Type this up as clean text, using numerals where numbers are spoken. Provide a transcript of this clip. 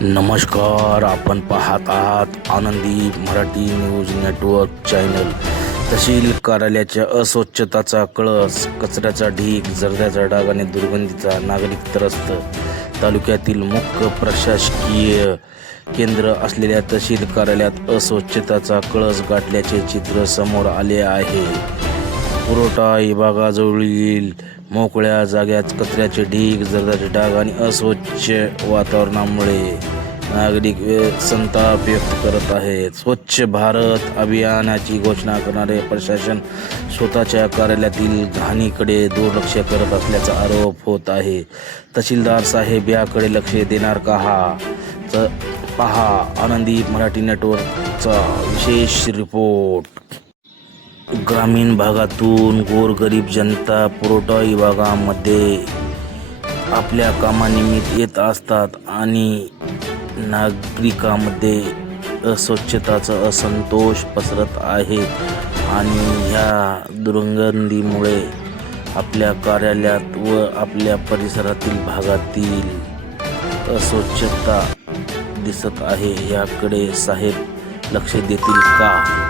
नमस्कार, आपण पाहत आहात आनंदी मराठी न्यूज नेटवर्क चॅनल. तहसील कार्यालयाच्या अस्वच्छताचा कळस, कचऱ्याचा ढीग, जर्द्याचा डाग आणि दुर्गंधीचा नागरिक त्रस्त. तालुक्यातील मुख्य प्रशासकीय केंद्र असलेल्या तहसील कार्यालयात अस्वच्छताचा कळस गाठल्याचे चित्र समोर आले आहे. पुरवठा विभागाजवळील मोकळ्या जाग्यात कचऱ्याचे ढीग, जर्दाचे डाग आणि अस्वच्छ वातावरणामुळे नागरिक संताप व्यक्त करत आहेत. स्वच्छ भारत अभियानाची घोषणा करणारे प्रशासन स्वतःच्या कार्यालयातील घाणीकडे दुर्लक्ष करत असल्याचा आरोप होत आहे. तहसीलदार साहेब याकडे लक्ष देणार का? पहा आनंदी मराठी नेटवर्कचा विशेष रिपोर्ट. ग्रामीण भागातून गोरगरीब जनता पुरवठा विभागामध्ये आपल्या कामानिमित्त येत असतात आणि नागरिकांमध्ये अस्वच्छताचा असंतोष पसरत आहे आणि ह्या दुर्गंधीमुळे आपल्या कार्यालयात व आपल्या परिसरातील भागातील अस्वच्छता दिसत आहे. याकडे साहेब लक्ष देतील का?